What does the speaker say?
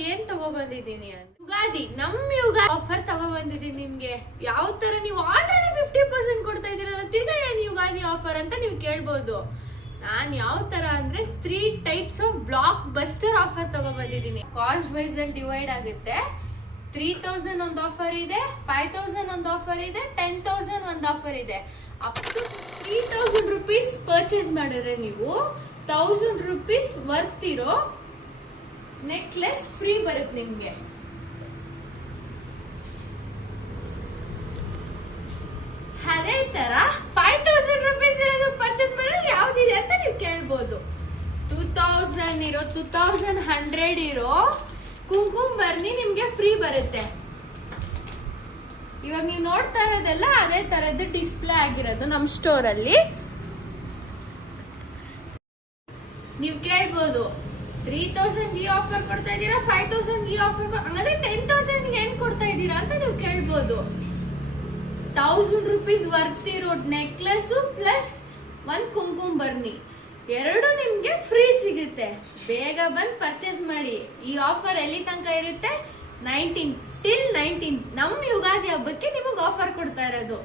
ಇವತ್ತೇನ್ ತಗೊಬಂದಿದ್ದೀನಿ ಅಂತ ಯುಗಾದಿ ಯುಗಾದಿ ಆಫರ್ ತಗೊಬಂದಿದ್ದೀನಿ ನಿಮ್ಗೆ. ಯಾವ ತರ ನೀವು ಆಲ್ರೆಡಿ 50% ಕೊಡ್ತಾ ಇದೀರಲ್ಲ, ತಿರ್ಗಾ ಏನ್ ಯುಗಾದಿ ಆಫರ್ ಅಂತ ನೀವು ಕೇಳ್ಬೋದು. ನಾನ್ ಯಾವ ತರ ಅಂದ್ರೆ 3 types of block buster offer ತಗೊಬಂದಿದ್ದೀನಿ. ಕಾಸ್ಟ್ ವೈಸ್ ಅಲ್ಲಿ ಡಿವೈಡ್ ಆಗುತ್ತೆ. 3000 ಒಂದು ಆಫರ್ ಇದೆ, 5000 ಒಂದು ಆಫರ್ ಇದೆ, 10,000 ಒಂದು ಆಫರ್ ಇದೆ. ಅಪ್ ಟು 3000 ರುಪೀಸ್ ಪರ್ಚೇಸ್ ಮಾಡಿದ್ರೆ ನೀವು 1000 ರುಪೀಸ್ ವರ್ತ್ ಇರೋ ನೆಕ್ಲೆಸ್ ಫ್ರೀ ಬರುತ್ತೆ ನಿಮ್ಗೆ. ಅದೇ ತರ 5000 ರುಪೀಸ್ ಇರೋದು ಪರ್ಚೇಸ್ ಮಾಡಿದ್ರೆ ಯಾವ್ದಿದೆ ಅಂತ ನೀವು ಕೇಳ್ಬೋದು. 2000 ಇರೋ 2100 ಇರೋ ಕುಂಕುಮ ಬರ್ನಿ ನಿಮ್ಗೆ ಫ್ರೀ ಬರುತ್ತೆ. ಇವಾಗ ನೀವು ನೋಡ್ತಾ ಇರೋದೆಲ್ಲ ಅದೇ ತರದ್ದು ಡಿಸ್ಪ್ಲೇ ಆಗಿರೋದು ನಮ್ ಸ್ಟೋರ್ ಅಲ್ಲಿ. ನೀವು ಕೇಳ್ಬೋದು 3000 ಈ ಆಫರ್ ಕೊಡ್ತಾ ಇದ್ದೀರಾ, 5000 ಈ ಆಫರ್, ಹಂಗಾದ್ರೆ 10,000 ಏನ್ ಕೊಡ್ತಾ ಇದ್ದೀರಾ ಅಂತ ನೀವು ಕೇಳ್ಬೋದು. 1000 ರುಪೀಸ್ ವರ್ತ್ ಇರೋ ನೆಕ್ಲೆಸ್ ಪ್ಲಸ್ 1 ಕುಂಕುಮ ಬರ್ನಿ ಎರಡು ನಿಮ್ಗೆ ಫ್ರೀ ಸಿಗುತ್ತೆ. ಬೇಗ ಬಂದು ಪರ್ಚೇಸ್ ಮಾಡಿ. ಈ ಆಫರ್ ಎಲ್ಲಿ ತನಕ ಇರುತ್ತೆ? 19 till 19 ನಮ್ ಯುಗಾದಿ ಹಬ್ಬಕ್ಕೆ ನಿಮಗೆ ಆಫರ್ ಕೊಡ್ತಾ ಇರೋದು.